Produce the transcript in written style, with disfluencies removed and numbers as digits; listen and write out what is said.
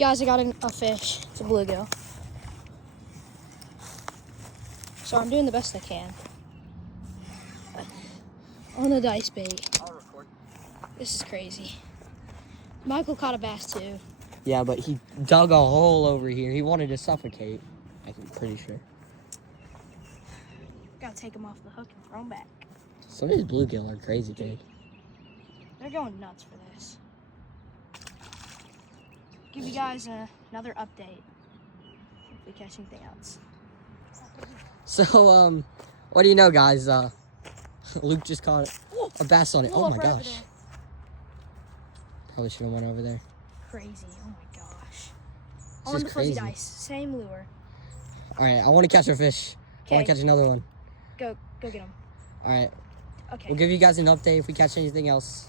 Guys, I got a fish. It's a bluegill. So I'm doing the best I can. On the dice bait. I'll record. This is crazy. Michael caught a bass too. Yeah, but he dug a hole over here. He wanted to suffocate. I'm pretty sure. Gotta take him off the hook and throw him back. Some of these bluegill are crazy big. They're going nuts for this. Give you guys another update if we catch anything else. So, what do you know, guys? Luke just caught a bass on it. Oh my gosh. Probably should have went over there. Crazy. Oh my gosh. This On is the fuzzy crazy. dice. Same lure. All right, I want to catch a fish. I want to catch another one. Go get him. All right. Okay. We'll give you guys an update if we catch anything else.